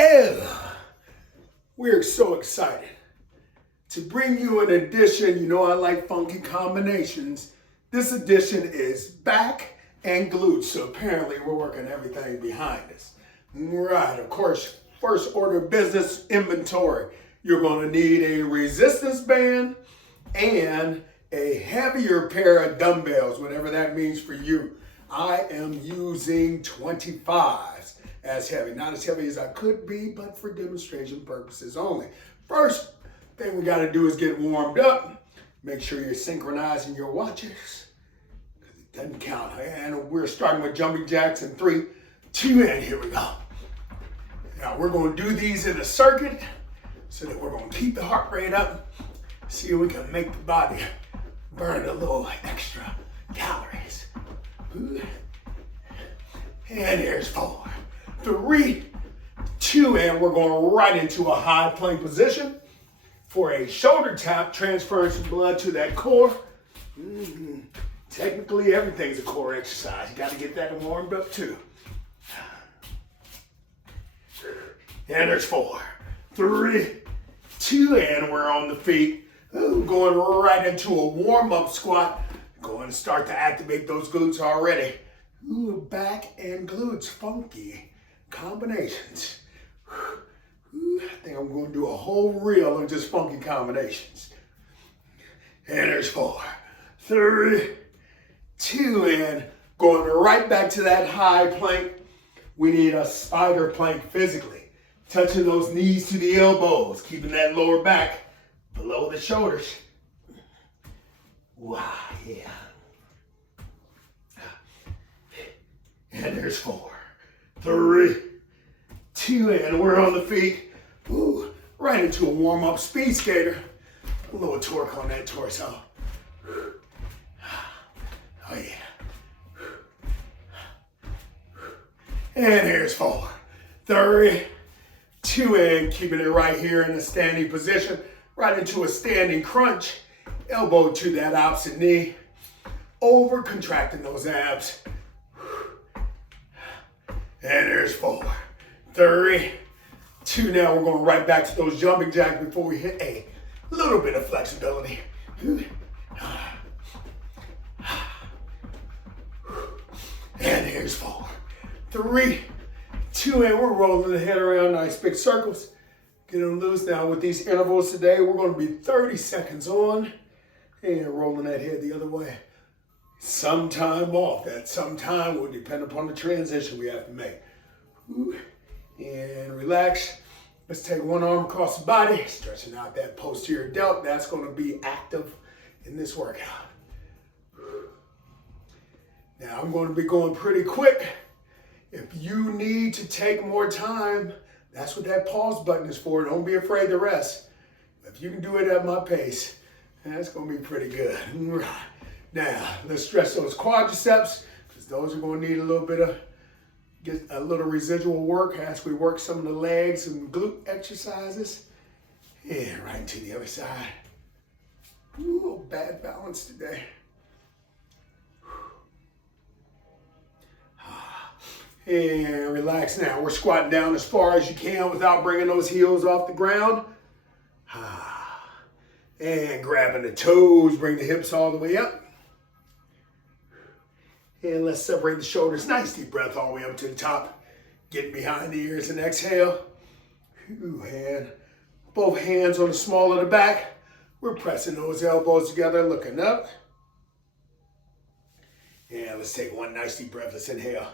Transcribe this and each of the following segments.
Oh, we're so excited to bring you an edition. You know I like funky combinations. This edition is back and glutes. So apparently we're working everything behind us. Right, of course, first order of business inventory. You're going to need a resistance band and a heavier pair of dumbbells, whatever that means for you. I am using 25s as heavy. Not as heavy as I could be, but for demonstration purposes only. First thing we got to do is get warmed up. Make sure you're synchronizing your watches. It doesn't count. And we're starting with jumping jacks in 3, 2, and here we go. Now we're going to do these in a circuit so that we're going to keep the heart rate up. See if we can make the body burn a little extra calories. And here's 4, 3, 2, and we're going right into a high plank position for a shoulder tap, transferring some blood to that core. Technically, everything's a core exercise. You got to get that warmed up too. And there's 4, 3, 2, and we're on the feet. Going right into a warm-up squat. Going to start to activate those glutes already. Back and glutes, funky combinations. I think I'm going to do a whole reel of just funky combinations. And there's 4, 3, 2, and going right back to that high plank. We need a spider plank physically. Touching those knees to the elbows, keeping that lower back below the shoulders. Wow, yeah. And there's 4, 3, 2, and we're on the feet. Right into a warm-up speed skater. A little torque on that torso. Oh yeah. And here's 4, 3, 2, and keeping it right here in a standing position. Right into a standing crunch. Elbow to that opposite knee. Over contracting those abs. And there's 4, 3, 2. Now we're going right back to those jumping jacks before we hit a little bit of flexibility. And here's 4, 3, 2, and we're rolling the head around nice big circles. Get them loose now with these intervals today. We're going to be 30 seconds on and rolling that head the other way. Some time off. That sometime will depend upon the transition we have to make. And relax. Let's take one arm across the body, stretching out that posterior delt. That's going to be active in this workout. Now I'm going to be going pretty quick. If you need to take more time, that's what that pause button is for. Don't be afraid to rest. If you can do it at my pace, that's going to be pretty good. Now, let's stretch those quadriceps, because those are going to need a little bit of, get a little residual work as we work some of the legs and glute exercises. And right to the other side. Ooh, bad balance today. And relax now. We're squatting down as far as you can without bringing those heels off the ground. And grabbing the toes, bring the hips all the way up. And let's separate the shoulders. Nice deep breath all the way up to the top. Getting behind the ears and exhale. And both hands on the small of the back. We're pressing those elbows together, looking up. And let's take one nice deep breath. Let's inhale.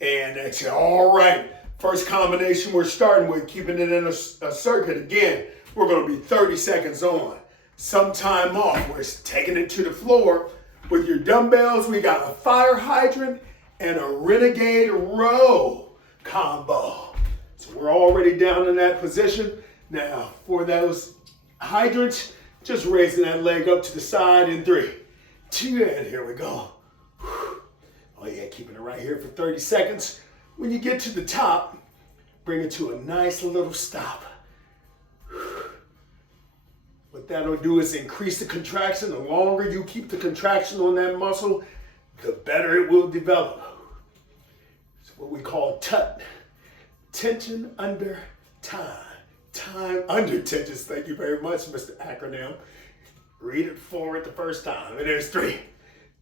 And exhale. All right. First combination we're starting with, keeping it in a circuit. Again, we're going to be 30 seconds on. Some time off. We're taking it to the floor. With your dumbbells, we got a fire hydrant and a renegade row combo. So we're already down in that position. Now, for those hydrants, just raising that leg up to the side in 3, 2, and here we go. Oh yeah, keeping it right here for 30 seconds. When you get to the top, bring it to a nice little stop. What that'll do is increase the contraction. The longer you keep the contraction on that muscle, the better it will develop. It's what we call TUT, tension under time under tensions. Thank you very much, Mr. Acronym. Read it forward the first time. And there's 3,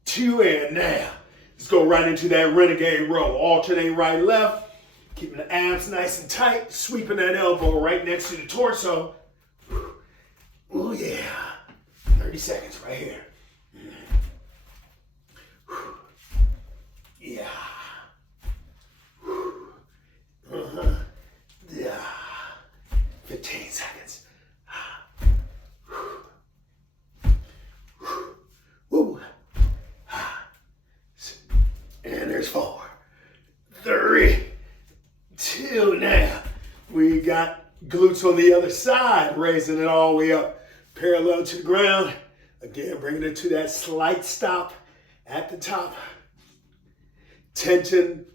2, and now. Let's go right into that renegade row. Alternate right, left. Keeping the abs nice and tight. Sweeping that elbow right next to the torso. Oh yeah. 30 seconds right here. Yeah. Yeah. 15 seconds. Woo. And there's 4, 3, 2. Now we got glutes on the other side, raising it all the way up, parallel to the ground. Again, bringing it to that slight stop at the top. Tension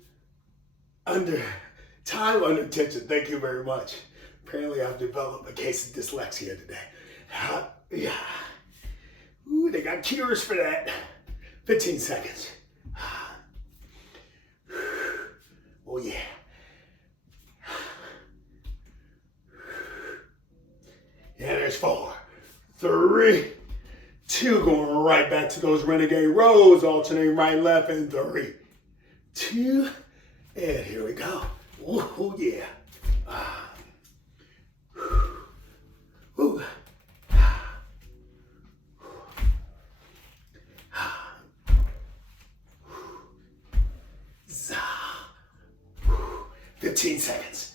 under, time under tension. Thank you very much. Apparently I've developed a case of dyslexia today. Yeah. Ooh, they got cures for that. 15 seconds. Oh yeah. Yeah, there's 4, 3, 2, going right back to those renegade rows, alternating right, left, and 3, 2, and here we go. Oh yeah. Ooh. Za. 15 seconds.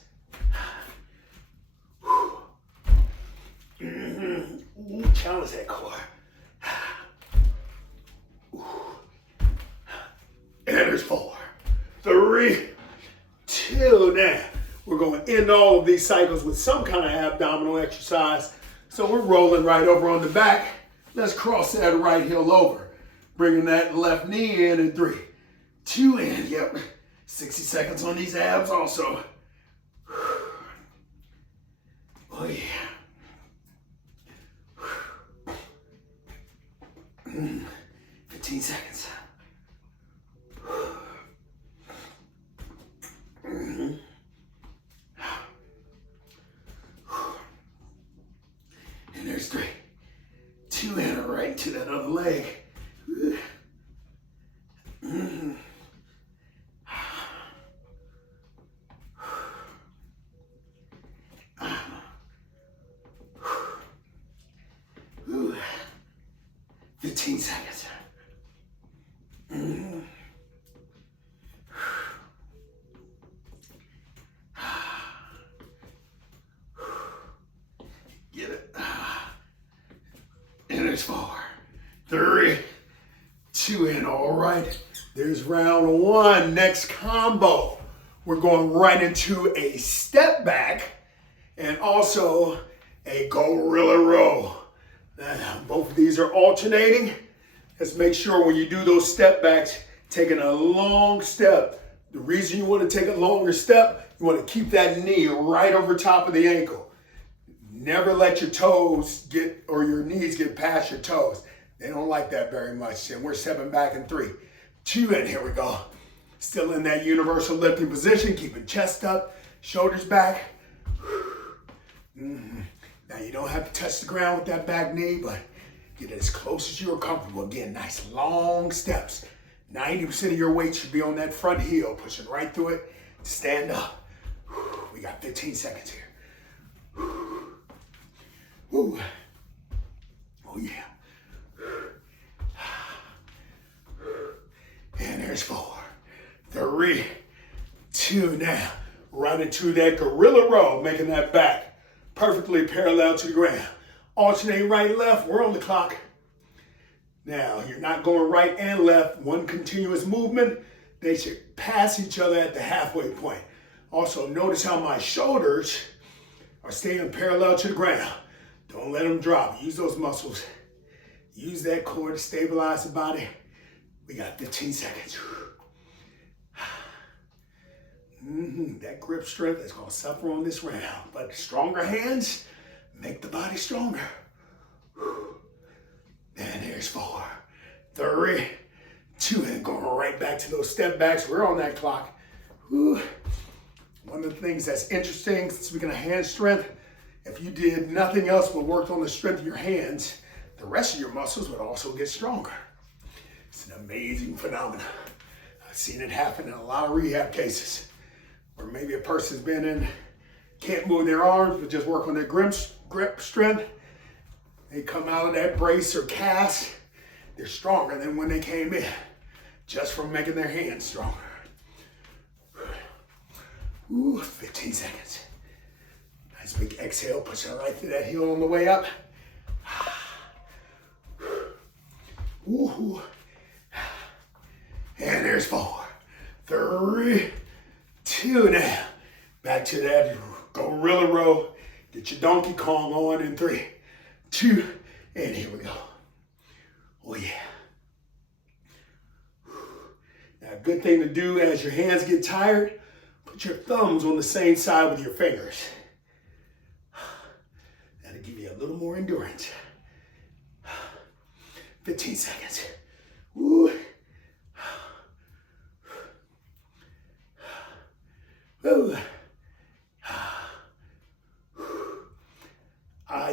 Ooh, challenge that core. And there's 4, 3, 2. Now, we're going to end all of these cycles with some kind of abdominal exercise. So we're rolling right over on the back. Let's cross that right heel over. Bringing that left knee in 3, 2, and yep. 60 seconds on these abs also. Oh yeah. 15 seconds. And there's 3, 2, and right to that other leg. Ooh. 15 seconds. Get it. And there's 4, 3, 2, and all right. There's round 1. Next combo. We're going right into a step back and also a gorilla row. Both of these are alternating. Let's make sure when you do those step backs, taking a long step. The reason you want to take a longer step, you want to keep that knee right over top of the ankle. Never let your toes get, or your knees get past your toes. They don't like that very much. And we're stepping back in 3, 2, and here we go. Still in that universal lifting position, keeping chest up, shoulders back. Now you don't have to touch the ground with that back knee, but get as close as you're comfortable. Again, nice long steps. 90% of your weight should be on that front heel, pushing right through it to stand up. We got 15 seconds here. Ooh. Oh yeah. And there's 4, 3, 2. Now, right into that gorilla row, making that back perfectly parallel to the ground. Alternate right, left, we're on the clock. Now, you're not going right and left, one continuous movement. They should pass each other at the halfway point. Also, notice how my shoulders are staying parallel to the ground. Don't let them drop. Use those muscles. Use that core to stabilize the body. We got 15 seconds. That grip strength is going to suffer on this round, but stronger hands make the body stronger. And there's 4, 3, 2, and going right back to those step backs. We're on that clock. One of the things that's interesting, speaking of hand strength, if you did nothing else but worked on the strength of your hands, the rest of your muscles would also get stronger. It's an amazing phenomenon. I've seen it happen in a lot of rehab cases where maybe a person's been in, can't move their arms, but just work on their grip strength. They come out of that brace or cast, they're stronger than when they came in, just from making their hands stronger. Ooh, 15 seconds. Nice big exhale, push it right through that heel on the way up. Ooh. And there's 4, 3, 2 now. Back to that gorilla row. Get your Donkey Kong on in 3, 2, and here we go. Oh yeah. Now, a good thing to do as your hands get tired, put your thumbs on the same side with your fingers. That'll give you a little more endurance. 15 seconds. Woo. Woo.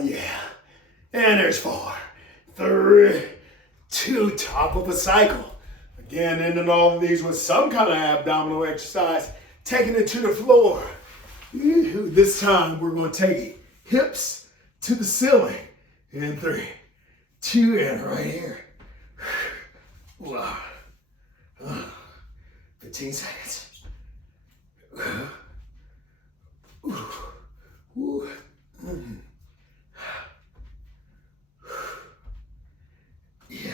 Yeah. And there's 4, 3, 2, top of a cycle. Again, ending all of these with some kind of abdominal exercise, taking it to the floor. This time we're going to take hips to the ceiling. In 3, 2, and right here. 15 seconds. Yeah.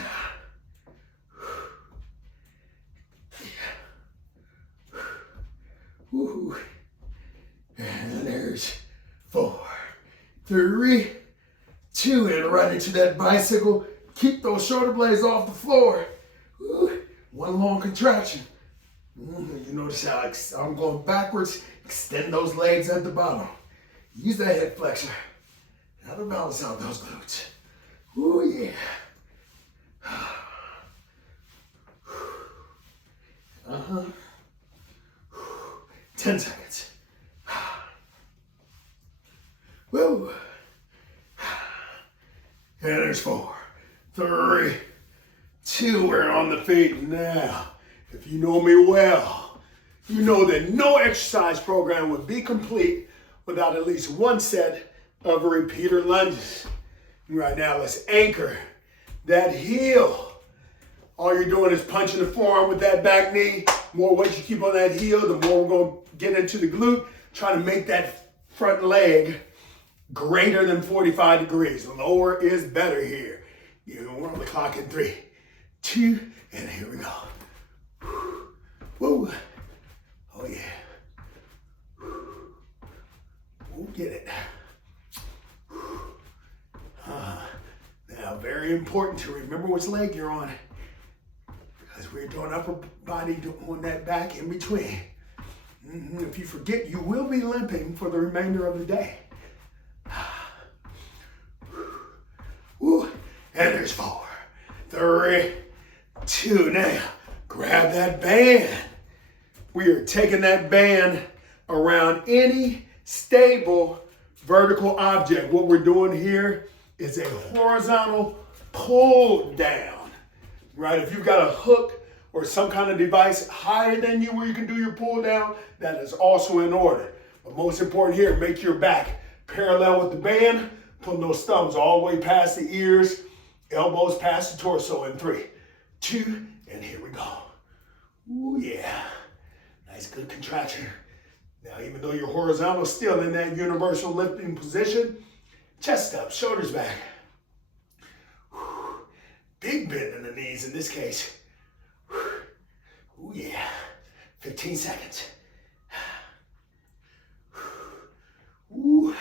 Woo. And there's 4, 3, 2, and right into that bicycle. Keep those shoulder blades off the floor. Woo. One long contraction. You notice how I'm going backwards. Extend those legs at the bottom. Use that hip flexor. Now to balance out those glutes. Ooh, yeah. 10 seconds. Woo. And there's 4, 3, 2, we're on the feet now. If you know me well, you know that no exercise program would be complete without at least one set of repeater lunges. Right now, let's anchor that heel. All you're doing is punching the forearm with that back knee. The more weight you keep on that heel, the more we're going to get into the glute, trying to make that front leg greater than 45 degrees. Lower is better here. We're on the clock in 3, 2, and here we go. Woo. Oh yeah. We'll get it. Now, very important to remember which leg you're on, because we're doing upper body on that back in between. If you forget, you will be limping for the remainder of the day. Woo. And there's 4, 3, 2. Now, grab that band. We are taking that band around any stable vertical object. What we're doing here is a horizontal pull down, right? If you've got a hook or some kind of device higher than you where you can do your pull down, that is also in order. But most important here, make your back parallel with the band, putting those thumbs all the way past the ears, elbows past the torso in 3, 2, and here we go. Ooh, yeah. Nice, good contraction. Now, even though you're horizontal, still in that universal lifting position, chest up, shoulders back. Whew. Big bend in the knees in this case. Ooh, yeah. 15 seconds. Ooh.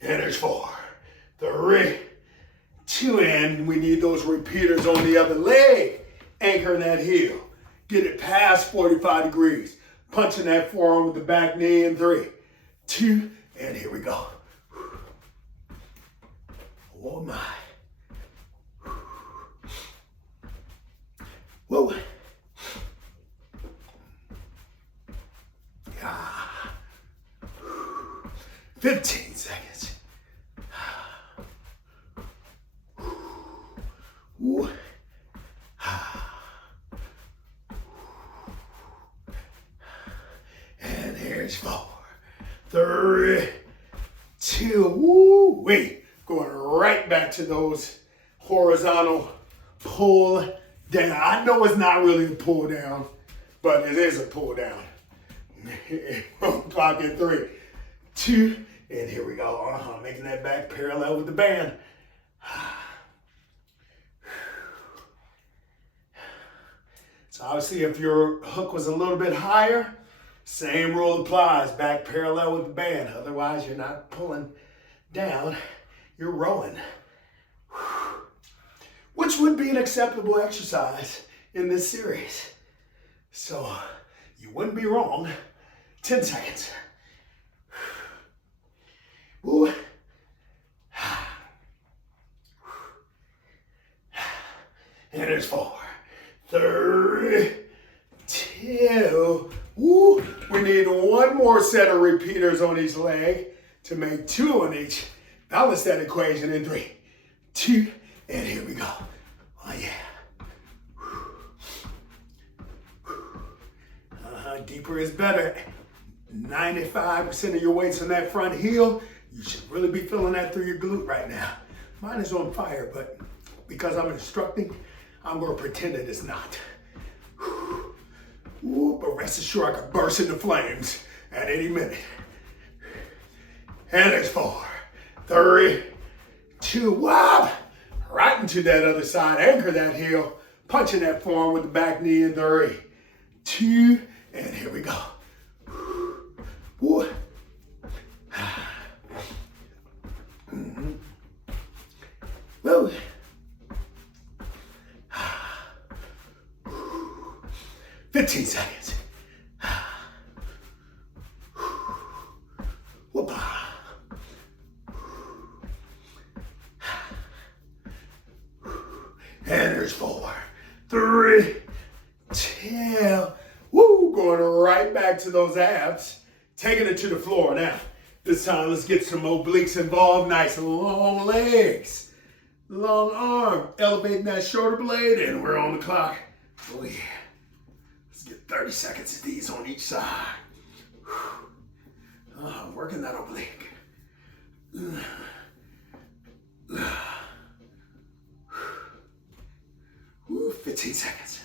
And there's 4, 3, 2, and we need those repeaters on the other leg. Anchoring that heel. Get it past 45 degrees. Punching that forearm with the back knee in 3, 2, and here we go. Oh my. Whoa. 15 seconds. Ooh. And here's 4, 3, 2, woo, wait. Going right back to those horizontal pull down. I know it's not really a pull down, but it is a pull down. Clock in 3, 2, and here we go. Making that back parallel with the band. So obviously if your hook was a little bit higher, same rule applies, back parallel with the band. Otherwise you're not pulling down, you're rowing. Which would be an acceptable exercise in this series. So you wouldn't be wrong. 10 seconds. Woo. And there's 4, 3, 2, woo. We need one more set of repeaters on each leg to make 2 on each. Balance that equation in 3, 2, and here we go. Oh yeah. Deeper is better. 95% of your weight's on that front heel. You should really be feeling that through your glute right now. Mine is on fire, but because I'm instructing, I'm gonna pretend that it's not. Ooh, but rest assured I could burst into flames at any minute. And it's 4, 3, 2, whop! Right into that other side, anchor that heel, punching that forearm with the back knee in 3, 2, and here we go. Woo. Woo. 15 seconds. Whoop. And there's 4, 3, 2, woo, going right back to those abs, taking it to the floor. Now, this time let's get some obliques involved, nice long legs, long arm, elevating that shoulder blade, and we're on the clock. Oh yeah, let's get 30 seconds of these on each side. Working that oblique. 15 seconds.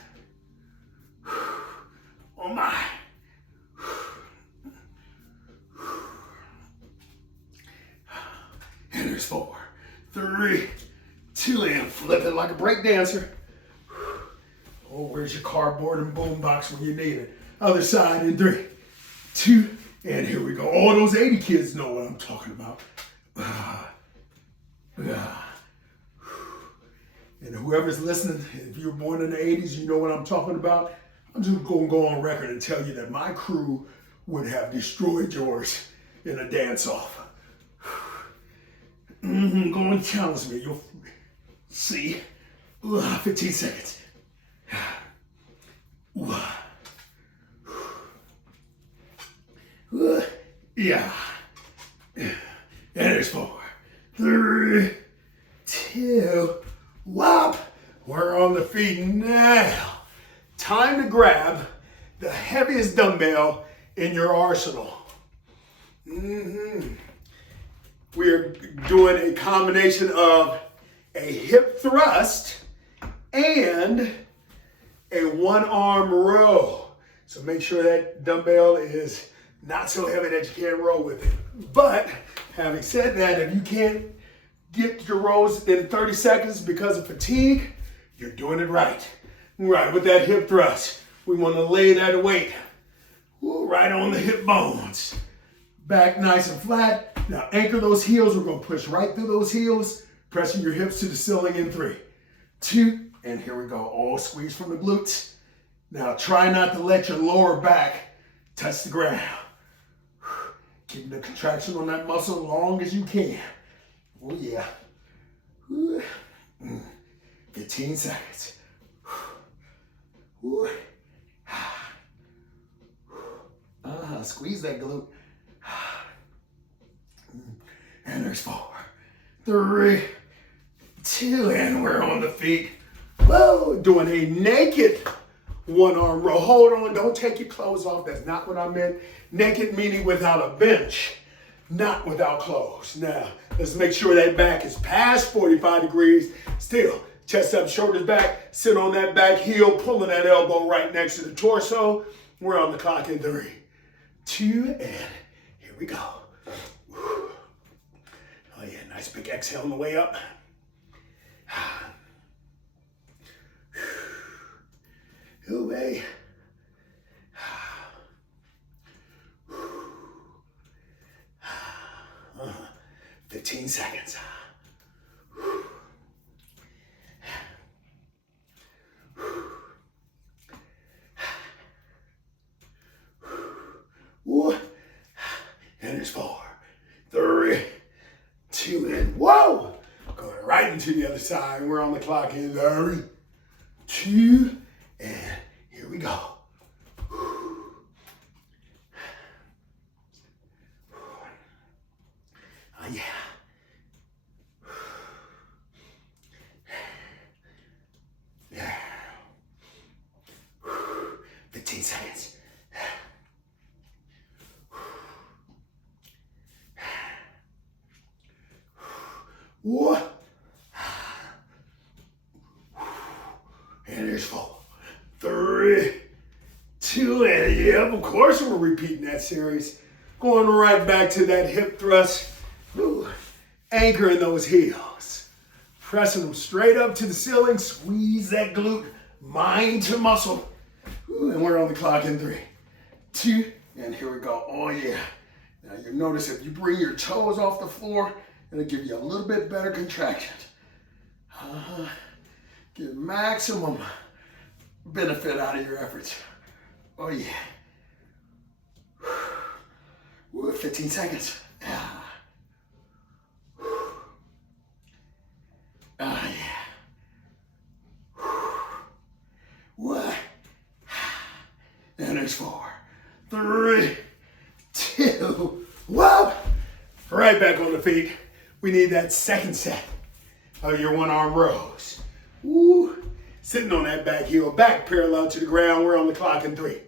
Oh my. And there's 4, 3, 2, and flip it like a break dancer. Oh, where's your cardboard and boom box when you need it? Other side in 3, 2, and here we go. All those 80 kids know what I'm talking about. And whoever's listening, if you were born in the 80s, you know what I'm talking about. I'm just going to go on record and tell you that my crew would have destroyed yours in a dance-off. Go and challenge me. You'll see. 15 seconds. Yeah. And there's 4, 3, 2, whop. We're on the feet now. Time to grab the heaviest dumbbell in your arsenal. We're doing a combination of a hip thrust and a one-arm row. So make sure that dumbbell is not so heavy that you can't row with it. But having said that, if you can't get your rows in 30 seconds because of fatigue, you're doing it right. Right, with that hip thrust, we want to lay that weight right on the hip bones. Back nice and flat. Now anchor those heels. We're going to push right through those heels, pressing your hips to the ceiling in 3, 2, and here we go. Oh, squeeze from the glutes. Now try not to let your lower back touch the ground. Keeping the contraction on that muscle as long as you can. Oh yeah. 15 seconds. Squeeze that glute. And there's 4, 3, 2, and we're on the feet. Whoa, doing a naked one-arm row. Hold on, don't take your clothes off. That's not what I meant. Naked meaning without a bench, not without clothes. Now, let's make sure that back is past 45 degrees. Still, chest up, shoulders back. Sit on that back heel, pulling that elbow right next to the torso. We're on the clock in 3, 2, and here we go. Oh yeah, nice big exhale on the way up. Away. 15 seconds. And there's 4, 3, 2, and whoa! Going right into the other side. We're on the clock in 3, 2, and here we go. Oh yeah. 15 seconds. What? And there's 4, 3, 2, and yeah, of course we're repeating that series. Going right back to that hip thrust. Ooh. Anchoring those heels. Pressing them straight up to the ceiling. Squeeze that glute, mind to muscle. Ooh, and we're on the clock in 3, 2, and here we go. Oh yeah. Now you notice if you bring your toes off the floor, it'll give you a little bit better contraction. Get maximum benefit out of your efforts. Oh yeah. Ooh, 15 seconds. Yeah. What? And there's 4, 3, 2, whoa! Right back on the feet. We need that second set of your one-arm rows. Woo! Sitting on that back heel, back parallel to the ground. We're on the clock in 3,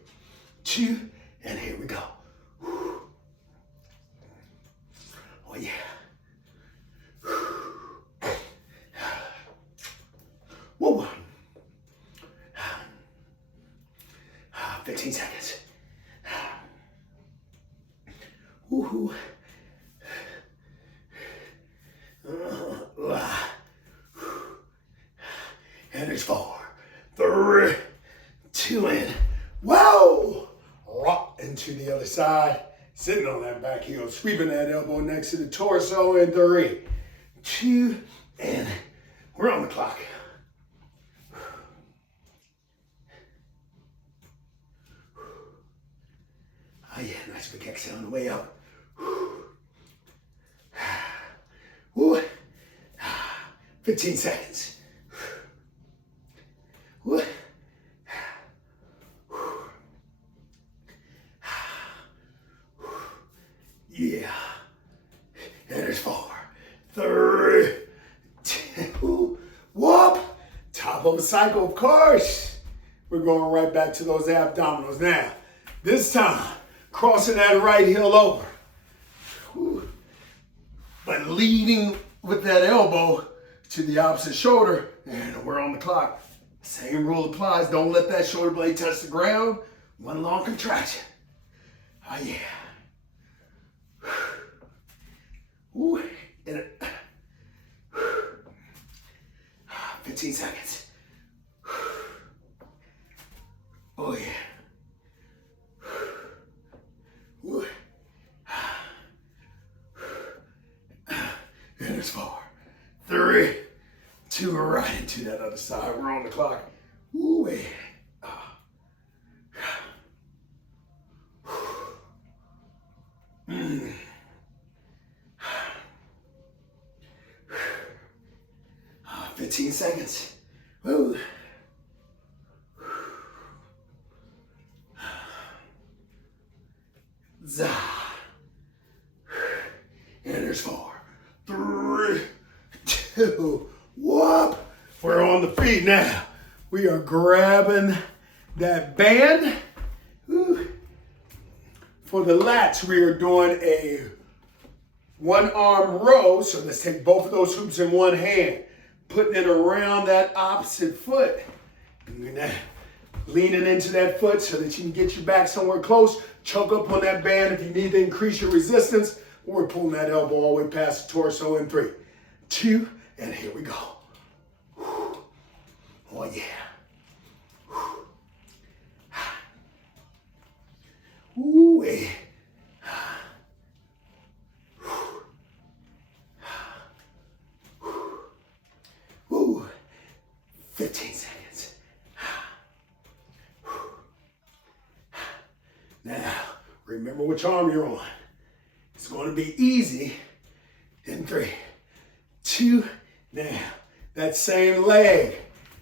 2, and here we go. Woo. Oh yeah. 15 seconds. Woohoo. And there's 4, 3, 2, and whoa! Rock into the other side. Sitting on that back heel, sweeping that elbow next to the torso in 3, 2, and we're on the clock. Oh yeah, nice big exhale on the way up. Woo. 15 seconds. Woo. Yeah. And there's 4, 3, 2, whoop. Top of the cycle, of course. We're going right back to those abdominals now. This time, crossing that right heel over. Whew. But leading with that elbow to the opposite shoulder, and we're on the clock. Same rule applies. Don't let that shoulder blade touch the ground. One long contraction. Oh yeah. Whew. 15 seconds. Oh yeah. And it's 4, 3, 2, right into that other side. We're on the clock. Ooh, yeah. 15 seconds. Woo. Zah. And there's 4, two, whoop. We're on the feet now. We are grabbing that band. Woo. For the lats, we are doing a one arm row. So let's take both of those hoops in one hand, putting it around that opposite foot. Leaning into that foot so that you can get your back somewhere close. Choke up on that band if you need to increase your resistance. We're pulling that elbow all the way past the torso in 3, 2, and here we go. Oh yeah. Ooh, eh. Ooh, 15 seconds. Now, remember which arm you're on. It's going to be easy in 3, 2, now. That same leg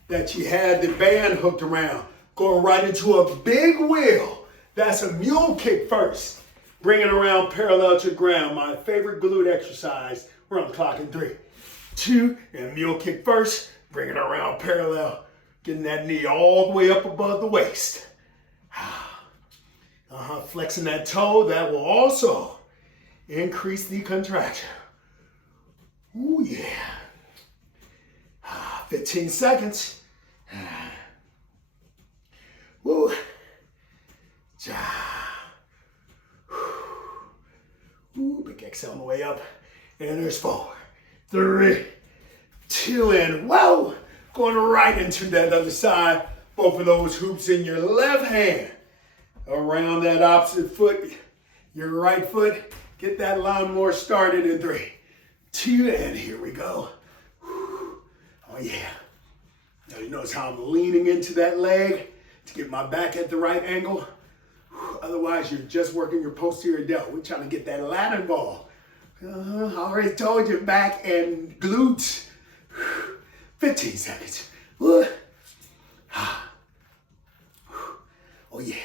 that you had the band hooked around, going right into a big wheel. That's a mule kick first. Bring it around parallel to the ground. My favorite glute exercise. We're on the clock in 3, 2, and mule kick first. Bring it around parallel. Getting that knee all the way up above the waist. Flexing that toe. That will also increase the contraction. Ooh, yeah. 15 seconds. Woo. Ooh, big exhale on the way up. And there's 4, 3, 2, and whoa. Going right into that other side. Both of those hoops in your left hand. Around that opposite foot. Your right foot. Get that lawnmower started in 3, 2, and here we go. Oh yeah. Now you notice how I'm leaning into that leg to get my back at the right angle. Otherwise, you're just working your posterior delt. We're trying to get that lat involved. I already told you, back and glutes. 15 seconds. Oh yeah.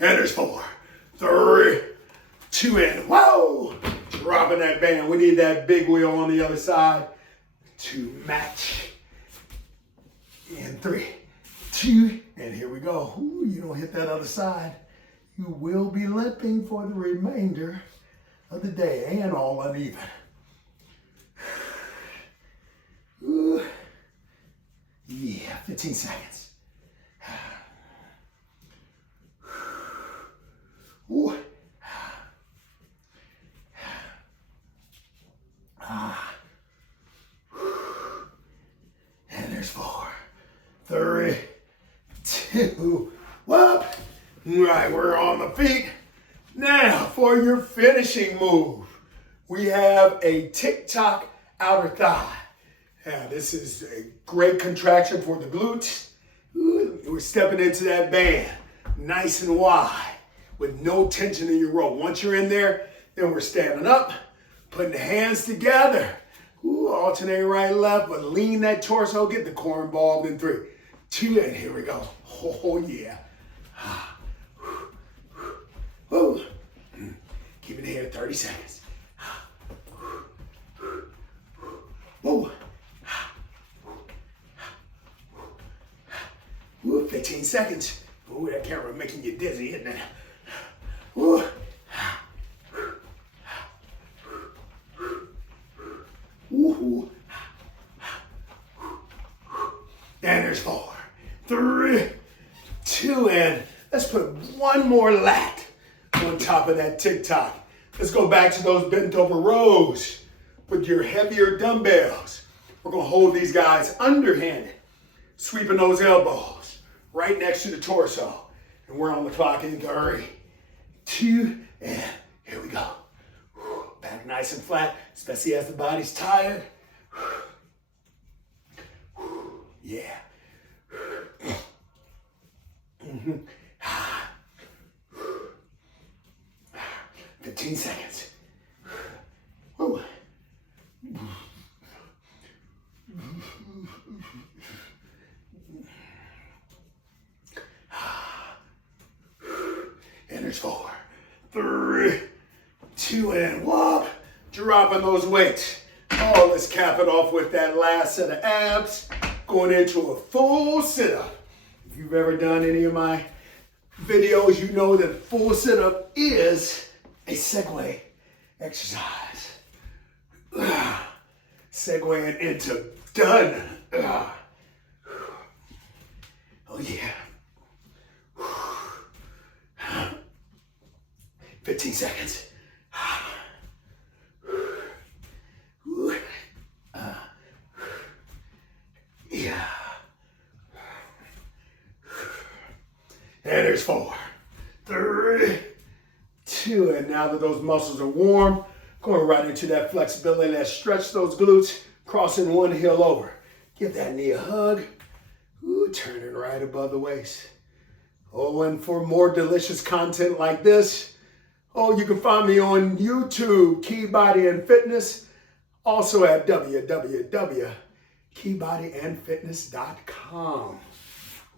And there's 4, 3, 2, and whoa! Dropping that band. We need that big wheel on the other side to match. In 3, 2, and here we go. Ooh, you don't hit that other side. You will be limping for the remainder of the day and all uneven. Ooh. Yeah, 15 seconds. Ooh. And there's 4, 3, 2, whoop. Right, we're on the feet. Now for your finishing move, we have a tick-tock outer thigh. Now this is a great contraction for the glutes. Ooh, we're stepping into that band, nice and wide, with no tension in your row. Once you're in there, then we're standing up, putting the hands together. Ooh, alternating right, left, but lean that torso, get the core involved in 3, 2, and here we go. Oh yeah. Ooh. Keep it here, 30 seconds. Ooh. Ooh, 15 seconds. Ooh, that camera making you dizzy, isn't it? Ooh. Ooh. And there's 4, 3, 2, and let's put one more lat on top of that tick-tock. Let's go back to those bent over rows with your heavier dumbbells. We're gonna hold these guys underhanded, sweeping those elbows right next to the torso. And we're on the clock in 3, 2, and here we go. Back nice and flat, especially as the body's tired. Yeah. 15 seconds. Woo. And there's 4, 3, 2, and whoop. Dropping those weights. Oh, let's cap it off with that last set of abs. Going into a full sit-up. If you've ever done any of my videos, you know that full sit-up is a segue exercise. Segueing into done. Oh yeah. 15 seconds. Yeah. And there's 4, 3, 2, and now that those muscles are warm, going right into that flexibility. Let's stretch those glutes, crossing one heel over. Give that knee a hug. Ooh, turning right above the waist. Oh, and for more delicious content like this, oh, you can find me on YouTube, Key Body and Fitness, also at www.keybodyandfitness.com.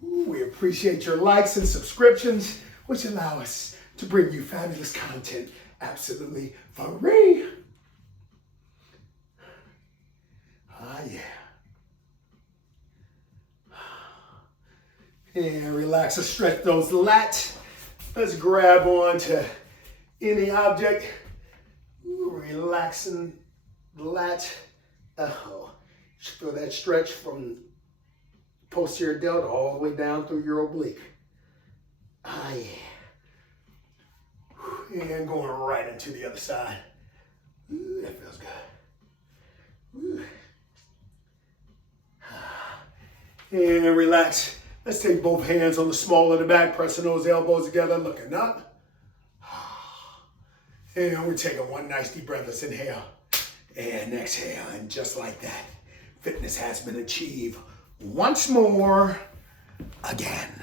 We appreciate your likes and subscriptions, which allow us to bring you fabulous content absolutely free. Ah, yeah. And relax and stretch those lats. Let's grab on to any object. Ooh, relaxing the lat. Oh, feel that stretch from posterior delta all the way down through your oblique. Ah, yeah. And going right into the other side. Ooh, that feels good. Ooh. And relax. Let's take both hands on the small of the back, pressing those elbows together, looking up. And we're taking one nice deep breath. Let's inhale and exhale. And just like that, fitness has been achieved once more again.